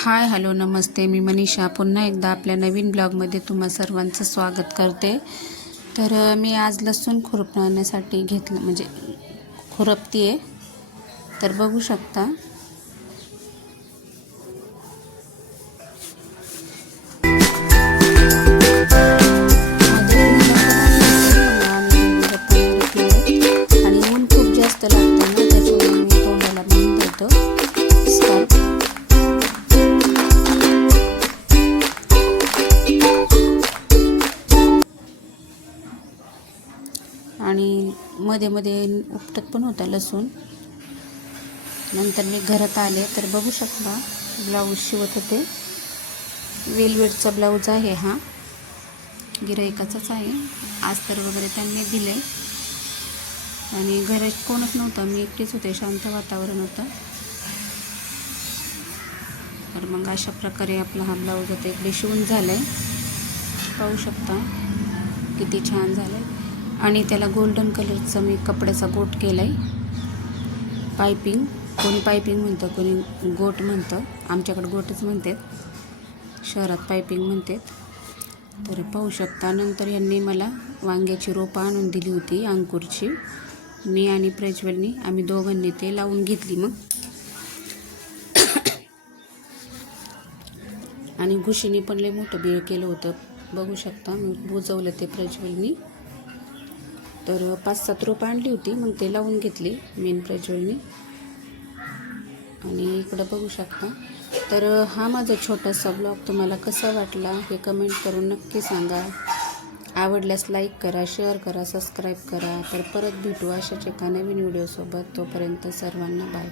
Hi hello नमस्ते, मी मनीषा पुन्हा एकदा आपल्या नवीन ब्लॉगमध्ये तुम्हा सर्वांचं स्वागत करते. तर मी आज लसूण खुरपण्यासाठी घेतलं, म्हणजे खुरपती आहे. तर बघू शकता आणि ऊन खूप जास्त लागतं ना, त्याच्यामुळे मी तोंडाला बांधून देतो. आणि मध्ये मध्ये उपटत पण होता लसूण. नंतर मी घरात आले तर बघू शकता ब्लाऊज शिवत होते. वेलवेटचा ब्लाऊज आहे हा, गिऱ्हाईकाचाच आहे. अस्तर वगैरे त्यांनी दिले आणि घरात कोणच नव्हतं, मी एकटीच होते. शांत वातावरण होतं. तर मग अशा प्रकारे आपला हा ब्लाऊज आता इकडे शिवून झाला आहे. पाहू शकता किती छान झालं आहे. आणि त्याला गोल्डन कलरचा मी कपड्याचा गोट केला आहे. पायपिंग, कोणी पायपिंग म्हणतं, कोणी गोट म्हणतं. आमच्याकडे गोटच म्हणतात, शहरात पायपिंग म्हणतात. तर पाहू शकता. नंतर यांनी मला वांग्याची रोपं आणून दिली होती, अंकुरची. मी आणि प्रज्वलनी, आम्ही दोघांनी ते लावून घेतली. मग आणि घुशीने पण लय मोठं बिळ केलं होतं, बघू शकता. मी बुजवलं ते प्रज्वलनी. तर 5-7 रोपं आणली होती, मग ते लावून घेतली मेन प्रज्वलनी. आणि इकडं बघू शकता. तर हा माझा छोटासा ब्लॉग तुम्हाला कसा वाटला हे कमेंट करून नक्की सांगा. आवडल्यास लाईक करा, शेअर करा, सबस्क्राईब करा. तर परत भेटू अशाच एका नवीन व्हिडिओसोबत. तोपर्यंत सर्वांना बाय.